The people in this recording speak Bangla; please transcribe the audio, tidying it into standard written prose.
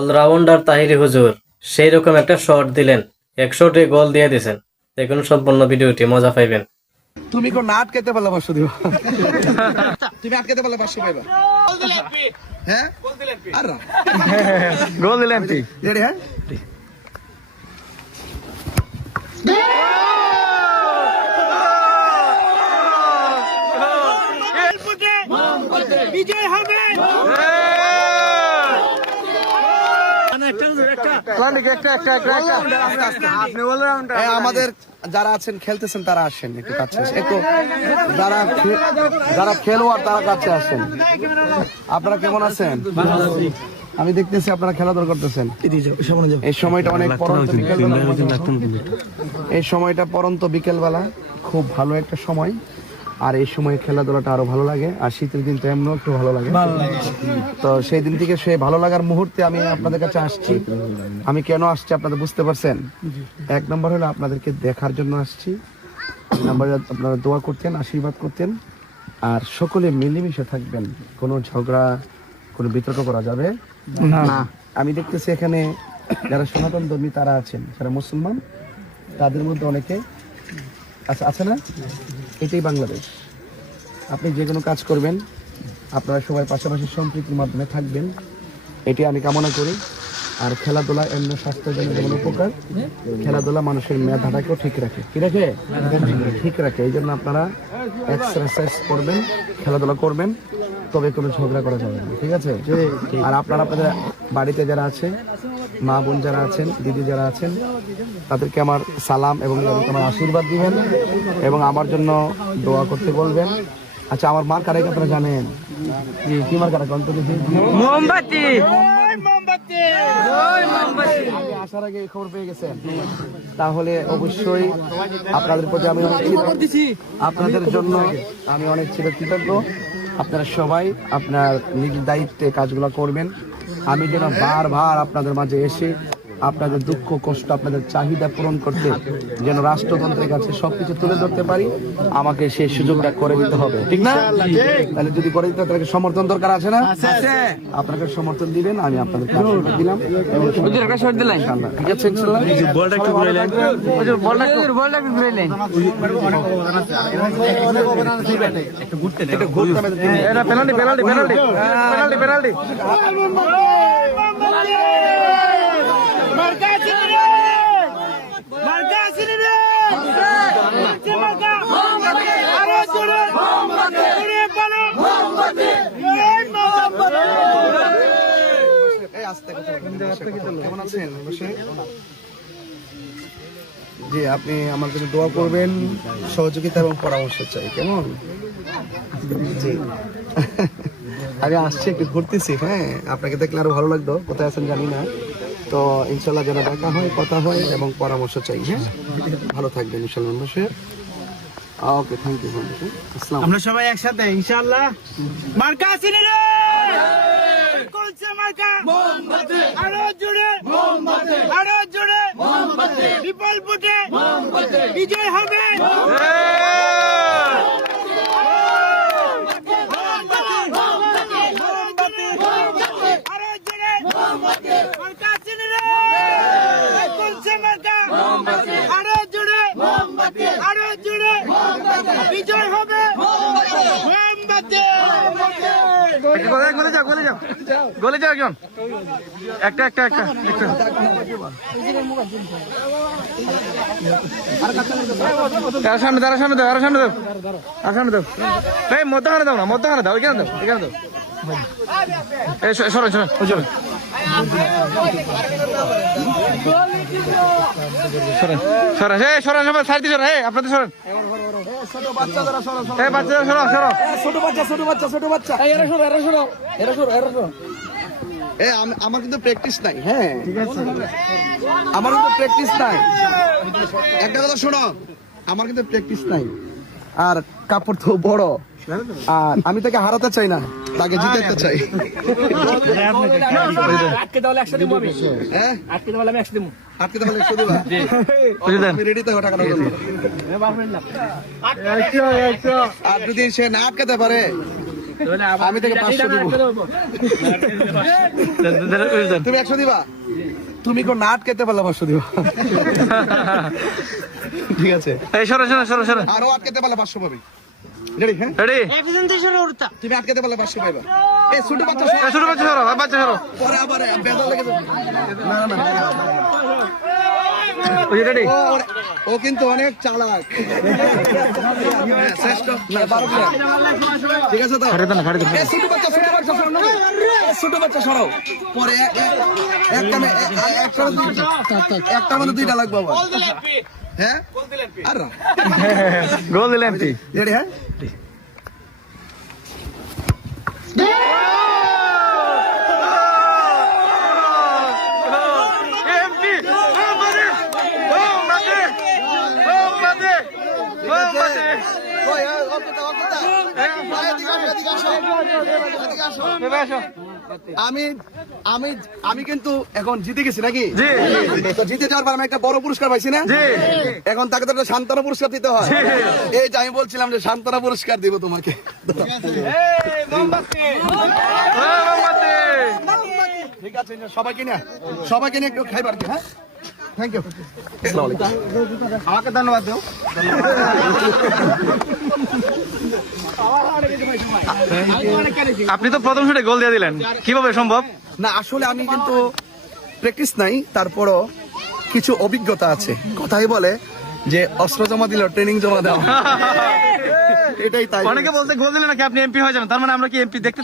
অলরাউন্ডার তাহিরি হুজুর সেই রকম একটা শট দিলেন, 100টি গোল দিয়ে দিয়েছেন। দেখুন সম্পূর্ণ ভিডিওটি, মজা পাইবেন। তুমি কোন না আটকাইতে পারলে 500 দিবা। তুমি আটকাইতে পারলে 500 পাইবা। হ্যাঁ আর গোল দিলেন কি রেডি? হ্যাঁ বিজয় হবে। আমাদের যারা আছেন খেলতেছেন তারা আসেন একটু কাছে, একটু যারা খেলোয়াড় তারা কাছে আসেন। আপনারা কেমন আছেন? আমি দেখতেছি আপনারা খেলাধুলা করতেছেন। এই সময়টা অনেক পরন্ত বিকেলবেলা, এই সময়টা পরন্ত বিকেলবেলা খুব ভালো একটা সময়। আর এই সময় খেলাধুলাটা আরো ভালো লাগে, আর শীতের দিন তো এমনিও একটু ভালো লাগে। তো সেই দিন থেকে সেই ভালো লাগার মুহূর্তে আমি আপনাদের কাছে আসছি। আমি কেন আসছি আপনারা বুঝতে পারছেন? 1 নম্বর হলো আপনাদেরকে দেখার জন্য আসছি, 2 নম্বরে আপনারা দোয়া করতেন, আশীর্বাদ করতেন, আর সকলে মিলেমিশে থাকবেন। কোনো ঝগড়া, কোনো বিতর্ক করা যাবে না। আমি দেখতেছি এখানে যারা সনাতন ধর্মী তারা আছেন, যারা মুসলমান, তাদের মধ্যে অনেকে আছে না? এটাই বাংলাদেশ। আপনি যে কোনো কাজ করবেন, আপনারা সবাই পাশাপাশি সম্প্রীতির মাধ্যমে থাকবেন, এটি আমি কামনা করি। আর খেলাধুলা এমনি স্বাস্থ্যের জন্য যেমন উপকার, খেলাধুলা মানুষের মেধাটাকেও ঠিক রাখে। কি রাখে? ঠিক রাখে। এই জন্য আপনারা এক্সারসাইজ করবেন, খেলাধুলা করবেন, তবে কোনো ঝগড়া করা যাবে না, ঠিক আছে? আর আপনারা আপনাদের বাড়িতে যারা আছে, মা বোন যারা আছেন, দিদি যারা আছেন, তাদেরকে আমার সালাম এবং তাদেরকে আমার আশীর্বাদ দিবেন এবং আমার জন্য দোয়া করতে বলবেন। আচ্ছা, আমার মার কারে আপনারা জানেন? কি মার কারা? মোমবাতি। আসার আগে খবর পেয়ে গেছেন, তাহলে অবশ্যই আপনাদের প্রতি আমি আপনাদের জন্য আমি অনেক চিরকৃতজ্ঞ। আপনারা সবাই আপনার নিজ দায়িত্বে কাজগুলো করবেন। আমি যেন বারবার আপনাদের মাঝে এসে আপনাদের দুঃখ কষ্ট, আপনাদের চাহিদা পূরণ করতে যেন রাষ্ট্রযন্ত্রের কাছে সবকিছু তুলে ধরতে পারি, আমাকে সেই সুযোগটা করে দিতে হবে, ঠিক না? তাহলে যদি করে দিতে, তাহলে সমর্থন দরকার আছে না? আপনাকে সমর্থন দিবেন, আমি আপনাদের দিলাম। ইনশাআল্লাহ, ঠিক আছে? ইনশাআল্লাহ। কেমন আছেন? জি, আপনি আমার জন্য দোয়া করবেন, সহযোগিতা এবং পরামর্শ চাই, কেমন? জি, আমি আসছি, একটু ঘুরতেছি। হ্যাঁ, আপনাকে দেখলে আরো ভালো লাগতো। কোথায় আছেন জানি না, তো ইনশাল্লাহ যেন দেখা হয়, কথা হয় এবং পরামর্শ চাই। হ্যাঁ, ভালো থাকবেন ইনশাল্লাহ। ওকে, থ্যাংক ইউ। আসসালাম। আমরা সবাই একসাথে ইনশাআল্লাহ। মার্কা আসেনি রে, কোনছে মার্কা? মোমবাতি। আরো জোরে মোমবাতি, আরো জোরে মোমবাতি। বিপুল ভোটে মোমবাতি বিজয় হবে। বিজয় হবে। গলে যাও একজন, একটা সামনে দাও, সামনে দাও, সামনে দাও, সামনে দাও। এই মধ্যখানে দাও না, মধ্যখানে দাও, এখানে দাও, এখানে দাও। এই সরেন, সরেন, সরেন, সাইড দিয়ে সরেন। আপনাদের সরেন, ছোট বাচ্চা, আমার কিন্তু প্র্যাকটিস নাই। হ্যাঁ, ঠিক আছে, আমার কিন্তু প্র্যাকটিস নাই। একটা কথা শোনো, আমার কিন্তু প্র্যাকটিস নাই, আর কাপড় তো বড়, আর আমি তাকে হারাতে চাই না, তাকে জিতাতে চাই। আটকে দাও, একসাথে দিব আমি। হ্যাঁ, আটকে দাও, আমি একসাথে দিব। আটকে দাও, একসাথে দিবা? আমি রেডি থাকো, টাকা দাও। আর যদি সে না আটকাতে পারে, আমি থেকে 500 দিব। তুমি 100 দিবা? তুমি কোন নাট খেতে পারলে 500 দিবা। ঠিক আছে, এই সরো সরো সরো সরো আরো আটকাতে পারলে 500 পাবে। রেডি? হ্যাঁ, রেডি তুমি আটকাতে পারলে 500 পাইবা। এই ছোট বাচ্চা এই ছোট বাচ্চা সরো বাচ্চা সরো পরে আবার বেদা লেগে যাবে। না না না, ওই রেডি ও কিন্তু অনেক চালাক। হ্যাঁ, শ্রেষ্ঠ না 12 প্লেয়ার। ঠিক আছে তো? খাড়ি দেন খাড়ি দেন এই ছোট বাচ্চা সরাও না। এই ছোট বাচ্চা সরাও। পরে একটা মানে দুইটা লাগবে আবার। হ্যাঁ, আর গোল দিলেন কি রেডি? হ্যাঁ, এমপি মোহাম্মদে মোহাম্মদে মোহাম্মদে মোহাম্মদে ওই এদিকে আসো। আমি আমি আমি কিন্তু এখন জিতে গেছি নাকি? জি তো জিতে যাওয়ার পর আমি একটা বড় পুরস্কার পাইছি না? জি এখন তাকে তো একটা সান্ত্বনা পুরস্কার দিতে হয়। এইটা আমি বলছিলাম যে সান্ত্বনা পুরস্কার দিব তোমাকে। মোহাম্মদে ঠিক আছে, সবাইকে নিয়ে একটু খাইবার কি? হ্যাঁ, থ্যাংক ইউ। আমাকে ধন্যবাদ দেও। আপনি তো প্রথম শুটে গোল দিয়ে দিলেন, কিভাবে সম্ভব? না আসলে আমি কিন্তু প্র্যাকটিস নাই, তারপরও কিছু অভিজ্ঞতা আছে। কথাই বলে যে অস্ত্র জমা দিল ট্রেনিং জমা দাও, এটাই তাই। অনেকে বলতে গোল দিলে নাকি আপনি এমপি হয়ে যাবেন, তার মানে আমরা কি এমপি দেখতে